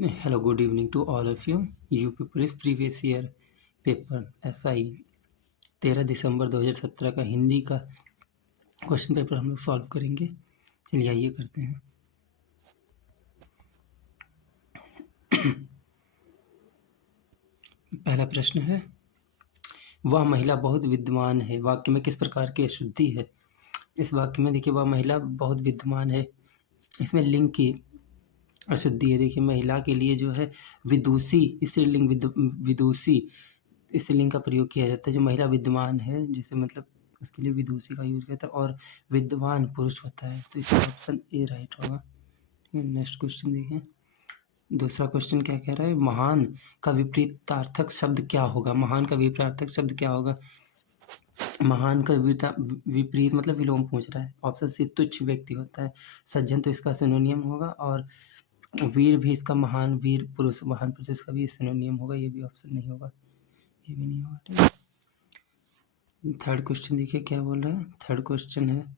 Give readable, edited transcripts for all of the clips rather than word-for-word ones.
Hello, good evening to all of you. UP police previous year paper SI 13 दिसंबर 2017 का हिंदी का question paper हम लोग solve करेंगे। चलिए आइए करते हैं। पहला प्रश्न है, वह महिला बहुत विद्वान है। वाक्य में किस प्रकार की अशुद्धि है? इस वाक्य में देखिए, वह महिला बहुत विद्वान है, इसमें लिंग की अशुद्धि है। देखिए, महिला के लिए जो है विदुषी स्त्रीलिंग विदुषी स्त्रीलिंग का प्रयोग किया जाता है। जो महिला विद्वान है, जैसे मतलब उसके लिए विदुषी का यूज करता है, और विद्वान पुरुष होता है, तो इसका ऑप्शन ए राइट होगा। नेक्स्ट क्वेश्चन देखिए। दूसरा क्वेश्चन क्या कह रहा है, महान का विपरीतार्थक शब्द क्या होगा? महान का विपरीतार्थक शब्द क्या होगा? महान का विपरीत मतलब विलोम पूछ रहा है। ऑप्शन सी तुच्छ व्यक्ति होता है। सज्जन तो इसका सिनोनियम होगा, और वीर भी इसका महान वीर पुरुष महान पुरुष इसका भी सिनोनियम होगा। ये भी ऑप्शन नहीं होगा, ये भी नहीं होगा। ठीक है, थर्ड क्वेश्चन देखिए क्या बोल रहे हैं। थर्ड क्वेश्चन है,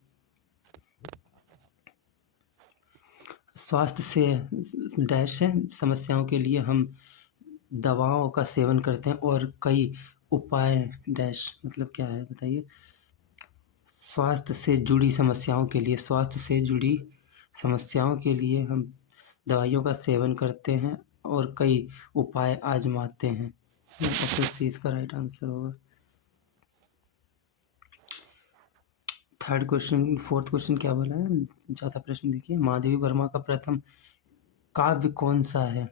स्वास्थ्य से डैश है समस्याओं के लिए हम दवाओं का सेवन करते हैं, और कई उपाय डैश मतलब क्या है बताइए। स्वास्थ्य से जुड़ी समस्याओं के लिए, स्वास्थ्य से जुड़ी समस्याओं के लिए हम दवाइयों का सेवन करते हैं और कई उपाय आजमाते हैं। ऑप्शन सी इसका राइट आंसर होगा। थर्ड क्वेश्चन, फोर्थ क्वेश्चन क्या बोला है, चौथा प्रश्न देखिए। महादेवी वर्मा का प्रथम काव्य कौन सा है?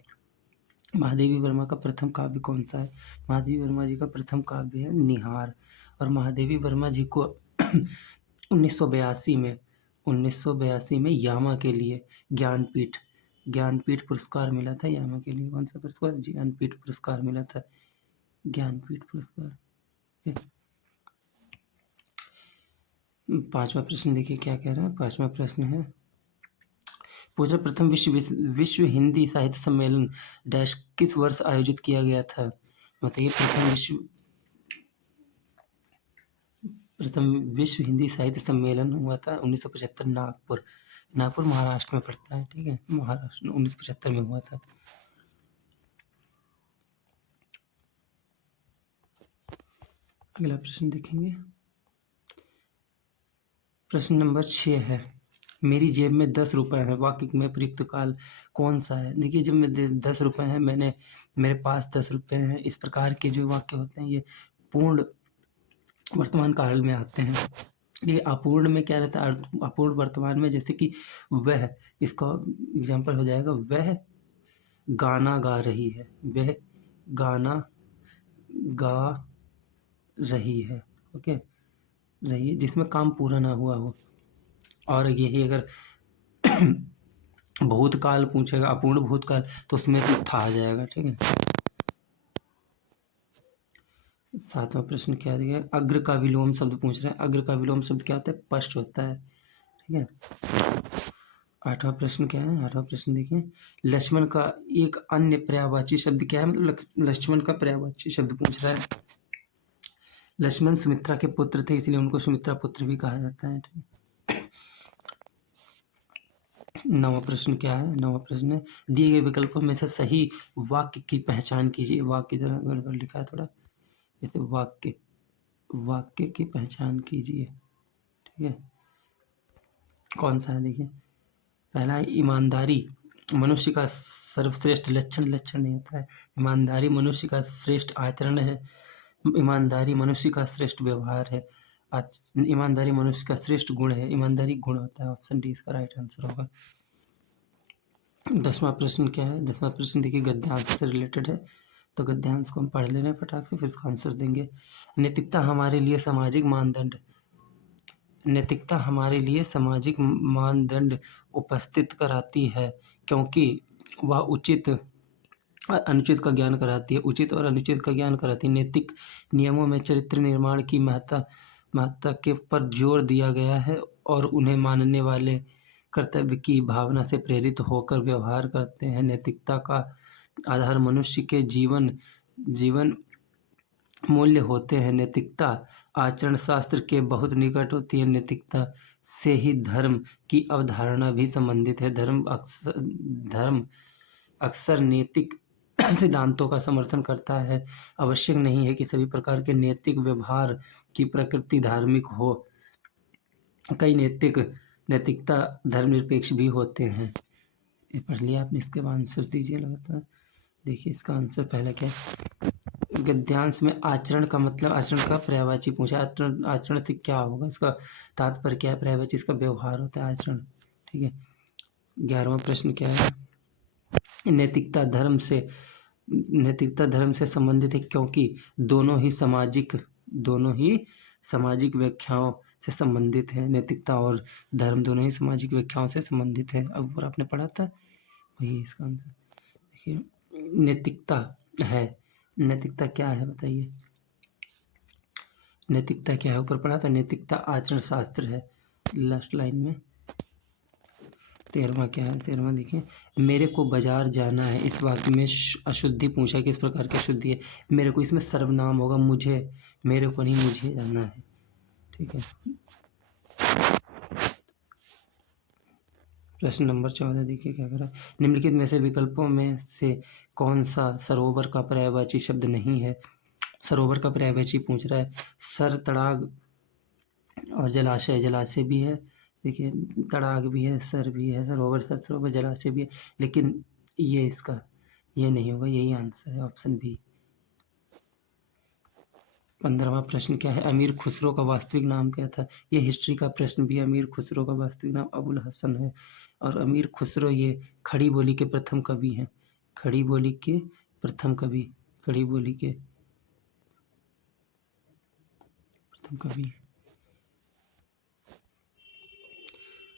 महादेवी वर्मा का प्रथम काव्य कौन सा है? महादेवी वर्मा जी का प्रथम काव्य है निहार। और महादेवी वर्मा जी को 1982 में यामा के लिए ज्ञानपीठ पुरस्कार मिला था। यामा के लिए कौन सा पुरस्कार? ज्ञानपीठ पुरस्कार मिला था, ज्ञानपीठ पुरस्कार। पांचवा प्रश्न देखिए क्या कह रहा है। पांचवा प्रश्न है, पूछा प्रथम विश्व हिंदी साहित्य सम्मेलन डैश किस वर्ष आयोजित किया गया था? बताइए। प्रथम विश्व हिंदी साहित्य सम्मेलन हुआ था 1975 नागपुर महाराष्ट्र में पड़ता है। ठीक है, महाराष्ट्र 1975 में हुआ था। अगला प्रश्न देखेंगे। प्रश्न नंबर 6 है, मेरी जेब में 10 रुपए है। वाक्य में प्रयुक्त काल कौन सा है? देखिए, जब मैं 10 रुपए हैं, मेरे पास 10 रुपए हैं, इस प्रकार के जो वाक्य होते हैं ये पूर्ण वर्तमान काल में आते हैं। ये अपूर्ण में क्या रहता है? अपूर्ण वर्तमान में, जैसे कि वह, इसका एग्जाम्पल हो जाएगा, वह गाना गा रही है, वह गाना गा रही है। ओके, रही, जिसमें काम पूरा ना हुआ हो। और यही अगर भूतकाल पूछेगा, अपूर्ण भूतकाल, तो उसमें भी था आ जाएगा। ठीक है, सातवां प्रश्न क्या दिया? अग्र का विलोम शब्द पूछ रहे हैं। अग्र का विलोम शब्द क्या होता है? पश्च होता है। ठीक है, आठवां प्रश्न क्या है? आठवां प्रश्न देखिए, लक्ष्मण का एक अन्य पर्यायवाची शब्द क्या है? मतलब लक्ष्मण का पर्यायवाची शब्द पूछ रहा है। लक्ष्मण सुमित्रा के पुत्र थे, इसलिए उनको सुमित्रा पुत्र भी कहा जाता है। नवा प्रश्न क्या है? नवा प्रश्न है, दिए गए विकल्पों में से सही वाक्य की पहचान कीजिए। वाक्य जरा गड़बड़ लिखा है थोड़ा, जैसे वाक्य की पहचान कीजिए। ठीक है, कौन सा है देखिए। पहला है, ईमानदारी मनुष्य का सर्वश्रेष्ठ लक्षण नहीं होता है। ईमानदारी मनुष्य का श्रेष्ठ आचरण है। ईमानदारी मनुष्य का श्रेष्ठ व्यवहार है। ईमानदारी मनुष्य का श्रेष्ठ गुण है। ईमानदारी गुण होता है। ऑप्शन डी इसका राइट आंसर होगा। 10वां प्रश्न क्या है? 10वां प्रश्न देखिए, गद्यांश से रिलेटेड है, तो गद्यांश को हम पढ़ ले रहे हैं फटाक से, फिर इसका आंसर देंगे। नैतिकता हमारे लिए सामाजिक मानदंड उपस्थित कराती है, क्योंकि वह उचित और अनुचित का ज्ञान कराती है। उचित और अनुचित का ज्ञान कराती है। नैतिक नियमों में चरित्र निर्माण की महत्ता के पर जोर दिया गया है, और उन्हें मानने वाले कर्तव्य की भावना से प्रेरित होकर व्यवहार करते हैं। नैतिकता का आधार मनुष्य के जीवन मूल्य होते हैं। नैतिकता आचरण शास्त्र के बहुत निकट होती है। नैतिकता से ही धर्म की अवधारणा भी संबंधित है। धर्म अक्सर नैतिक सिद्धांतों का समर्थन करता है। आवश्यक नहीं है कि सभी प्रकार के नैतिक व्यवहार की प्रकृति धार्मिक हो। कई नैतिकता धर्मनिरपेक्ष भी होते हैं। ये पढ़ लिया आपने, इसके बाद आंसर दीजिए लगातार। देखिए इसका आंसर पहला क्या है। गद्यांश में आचरण का मतलब, आचरण का पर्यायवाची पूछा। आचरण से क्या होगा, इसका तात्पर्य क्या है। पर्यायवाची इसका व्यवहार होता है आचरण। ठीक है। 11वां प्रश्न क्या है। नैतिकता धर्म से संबंधित है क्योंकि दोनों ही सामाजिक व्याख्याओं से संबंधित है। नैतिकता और धर्म दोनों ही सामाजिक व्याख्याओं से संबंधित है। अब ऊपर आपने पढ़ा था वही इसका आंसर। देखिए नैतिकता क्या है बताइए। नैतिकता क्या है, ऊपर पढ़ा था। नैतिकता आचरण शास्त्र है, लास्ट लाइन में। 13वां क्या है। 13वां देखिए, मेरे को बाजार जाना है। इस वाक्य में अशुद्धि पूछा, किस प्रकार की अशुद्धि है। मेरे को, इसमें सर्वनाम होगा। मुझे, मेरे को नहीं, मुझे जाना है। ठीक है। प्रश्न नंबर 14 देखिए क्या करा। निम्नलिखित में से विकल्पों में से कौन सा सरोवर का पर्यायवाची शब्द नहीं है। सरोवर का पर्यायवाची पूछ रहा है। सर, तड़ाग और जलाशय भी है। देखिए तड़ाग भी है, सर भी है, सरोवर जलाशय भी है, लेकिन ये नहीं होगा। यही आंसर है, ऑप्शन बी। 15वां प्रश्न क्या है। अमीर खुसरो का वास्तविक नाम क्या था। ये हिस्ट्री का प्रश्न भी है। अमीर खुसरो का वास्तविक नाम अबुल हसन है। और अमीर खुसरो ये खड़ी बोली के प्रथम कवि हैं। खड़ी बोली के प्रथम कवि हैं।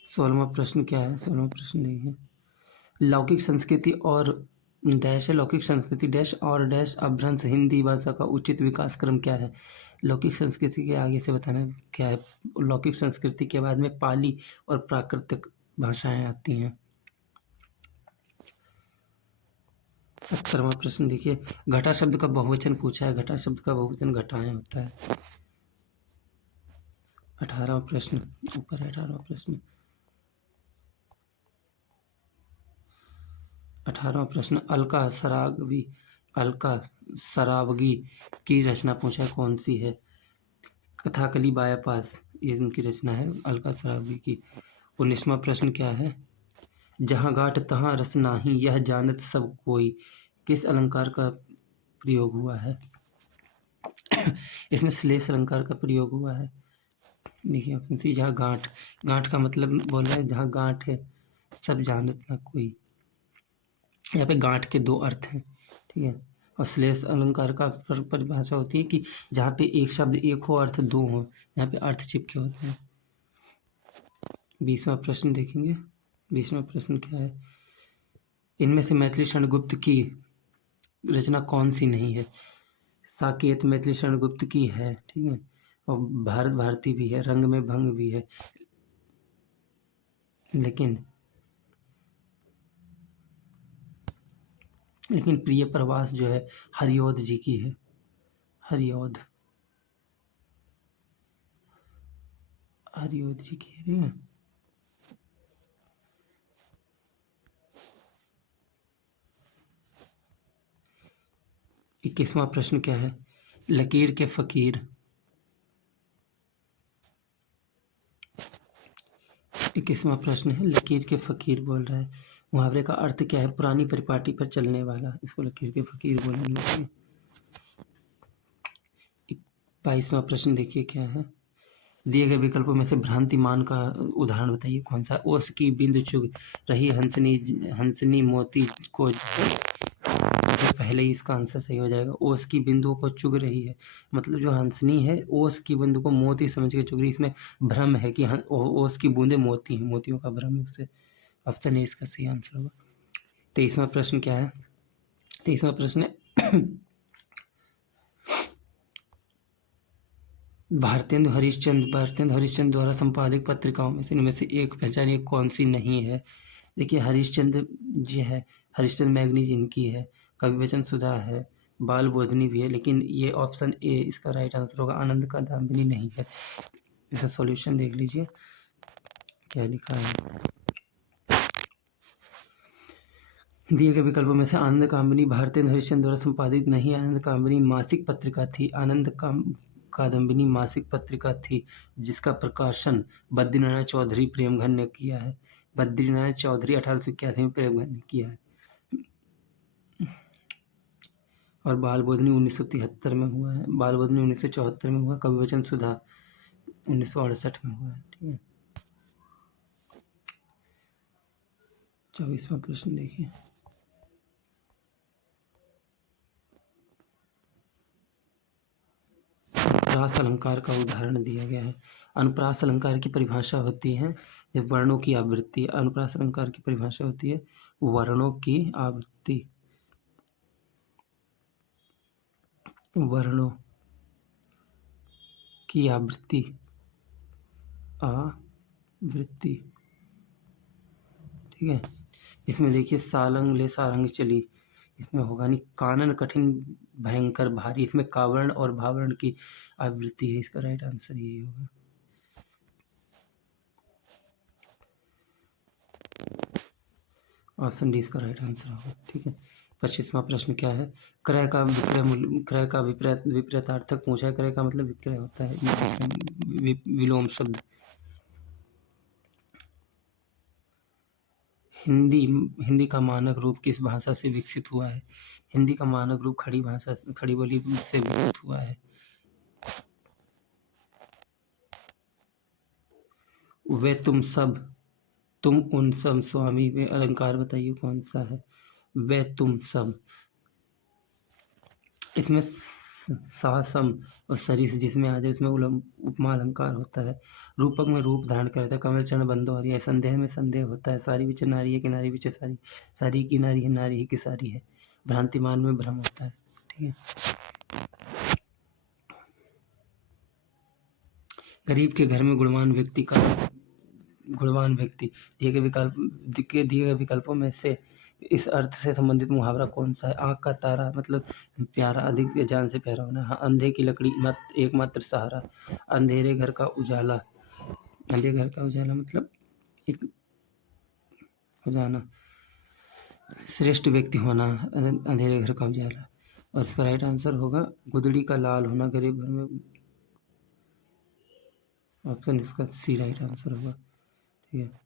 16वां प्रश्न क्या है। 16वां प्रश्न देखिए, लौकिक संस्कृति और डैश है। लौकिक संस्कृति डैश और डैश अपभ्रंश हिंदी भाषा का उचित विकास क्रम क्या है। लौकिक संस्कृति के आगे से बताना क्या है। लौकिक संस्कृति के बाद में पाली और प्राकृतिक भाषाएं आती हैं। 17वां प्रश्न देखिए, घटा शब्द का बहुवचन पूछा है। घटा शब्द का बहुवचन घटाएं होता है। 18वां प्रश्न ऊपर है। 18वां प्रश्न 18वां प्रश्न, अलका सरावगी की रचना पूछा है, कौन सी है। कथाकली बायापास, ये उनकी रचना है, अलका सरावगी की। 19वां प्रश्न क्या है। जहाँ गांठ तहाँ रस नाही, यह जानत सब कोई, किस अलंकार का प्रयोग हुआ है। इसमें श्लेष अलंकार का प्रयोग हुआ है। देखिए ऑप्शन सी, जहाँ गांठ का मतलब बोल रहा है जहाँ गांठ है सब जानत ना कोई। यहाँ पे गांठ के दो अर्थ हैं। ठीक है। और श्लेष अलंकार का परिभाषा होती है कि जहाँ पे एक शब्द एक हो, अर्थ दो हो, यहाँ पे अर्थ चिपके होते हैं। 20वां प्रश्न देखेंगे। 20वां प्रश्न क्या है। इनमें से मैथिली शरणगुप्त की रचना कौन सी नहीं है। साकेत मैथिली शरणगुप्त की है। ठीक है। और भारत भारती भी है, रंग में भंग भी है, लेकिन प्रिय प्रवास जो है हरिऔध जी की है। हरिऔध जी की है। ठीक है। 21वां प्रश्न क्या है। लकीर के फकीर। 21वां प्रश्न है, लकीर के फकीर बोल रहा है। मुहावरे का अर्थ क्या है। पुरानी परिपाटी पर चलने वाला, इसको लकीर के फकीर बोलेंगे। 22वां प्रश्न देखिए क्या है। दिए गए विकल्पों में से भ्रांतिमान का उदाहरण बताइए, कौन सा। ओस की बिंद चुग रही हंसनी मोती को, पहले ही इसका आंसर सही हो जाएगा। ओस की बिंदु को चुग रही है, मतलब जो हंसनी है ओस की बिंदु को मोती समझ के चुग रही है। इसमें भ्रम है कि ओस की बूंदे मोती हैं, मोतियों का भ्रम है उससे। ऑप्शन ए इसका सही आंसर होगा। 23वां प्रश्न क्या है। 23वां प्रश्न है भारतेंदु हरिश्चंद्र द्वारा संपादित पत्रिकाओं में से इनमें से एक पहचानिए कौन सी नहीं है। देखिए हरिश्चंद्र जी है, हरिश्चंद्र मैगनीज इनकी है, कवि वचन सुधा है, बाल बोधनी भी है, लेकिन ये ऑप्शन ए इसका राइट आंसर होगा। आनंद का दामिनी नहीं है। इसका सॉल्यूशन देख लीजिए क्या लिखा है। दिए गए विकल्पों में से आनंद कामिनी भारतेंदु हरिश्चंद्र द्वारा संपादित नहीं। आनंद कामिनी मासिक पत्रिका थी। कादम्बिनी मासिक पत्रिका थी जिसका प्रकाशन बद्रीनारायण चौधरी प्रेमघन ने किया है। बद्रीनारायण चौधरी 1881 में प्रेमघन ने किया है। और बाल बोधनी 1973 में हुआ है। बाल बोधनी 1974 में हुआ। कवि वचन सुधा 1968 में हुआ है। ठीक है। 24वां प्रश्न देखिए। अनुप्रास अलंकार का उदाहरण दिया गया है। अनुप्रास अलंकार की परिभाषा होती है वर्णों की आवृत्ति। अनुप्रास अलंकार की परिभाषा होती है वर्णों की आवृत्ति। वर्णों की आवृत्ति आवृत्ति। ठीक है। इसमें देखिए सालंग ले सारंग चली, इसमें होगा नहीं। कानन कठिन भयंकर भारी, इसमें कावर्ण और भावर्ण की आवृत्ति है। इसका राइट आंसर यही होगा। ऑप्शन डी इसका राइट आंसर होगा। ठीक है। 25वां प्रश्न क्या है? क्रय का विपरीतार्थक पूछा है। क्रय का मतलब विक्रय होता है। विलोम शब्द। हिंदी का मानक रूप किस भाषा से विकसित हुआ है? हिंदी का मानक रूप खड़ी बोली से विकसित हुआ है। वे तुम सब, तुम उन सब, स्वामी वे अलंकार बताइए कौन सा है? वे तुम सब। इसमें सासम और सरिस जिसमें आ जाए उसमें उपमा अलंकार होता है। रूपक में रूप धारण करता है। कमल चरण बंदो है। संदेह में संदेह होता है। सारी बिच नारी है कि नारी बिच सारी, सारी की नारी है, नारी ही की सारी है। भ्रांतिमान में भ्रम होता है। ठीक है। गरीब के घर में गुणवान व्यक्ति दिए गए विकल्पों में से इस अर्थ से संबंधित मुहावरा कौन सा है? आँख का तारा मतलब प्यारा, अधिक जान से प्यारा होना। हाँ, अंधे की लकड़ी एकमात्र सहारा। अंधेरे घर का उजाला, अंधेरे घर का उजाला मतलब एक हो जाना। श्रेष्ठ व्यक्ति होना, अंधेरे घर का उजाला। और इसका राइट आंसर होगा गुदड़ी का लाल होना। गरीब घर में, ऑप्शन इसका सी राइट आंसर होगा। ठीक है।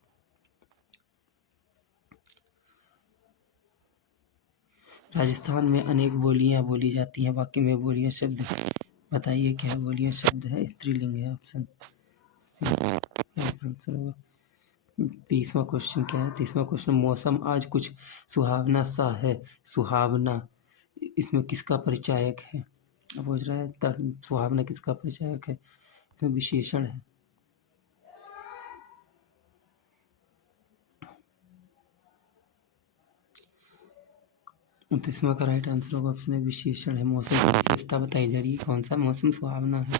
राजस्थान में अनेक बोलियां बोली जाती हैं। वाक्य में बोलियां शब्द बताइए क्या बोलियां शब्द है? स्त्रीलिंग है। ऑप्शन आंसर होगा। 30वां क्वेश्चन क्या है? 30वां क्वेश्चन, मौसम आज कुछ सुहावना सा है। सुहावना इसमें किसका परिचायक है? पूछ रहा है सुहावना किसका परिचायक है? इसमें विशेषण है। इसमें का राइट आंसर होगा ऑप्शन है विशेषण है। मौसम की विशेषता बताई जा रही है। कौन सा मौसम सुहावना है?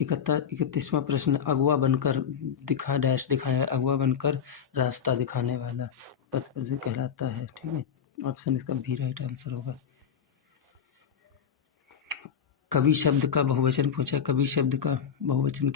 31वां प्रश्न, अगवा बनकर दिखाने, अगवा बनकर रास्ता दिखाने वाला पथ प्रदर्शक कहलाता है। ठीक है। ऑप्शन इसका भी राइट आंसर होगा। कवि शब्द का बहुवचन पूछा। कवि शब्द का बहुवचन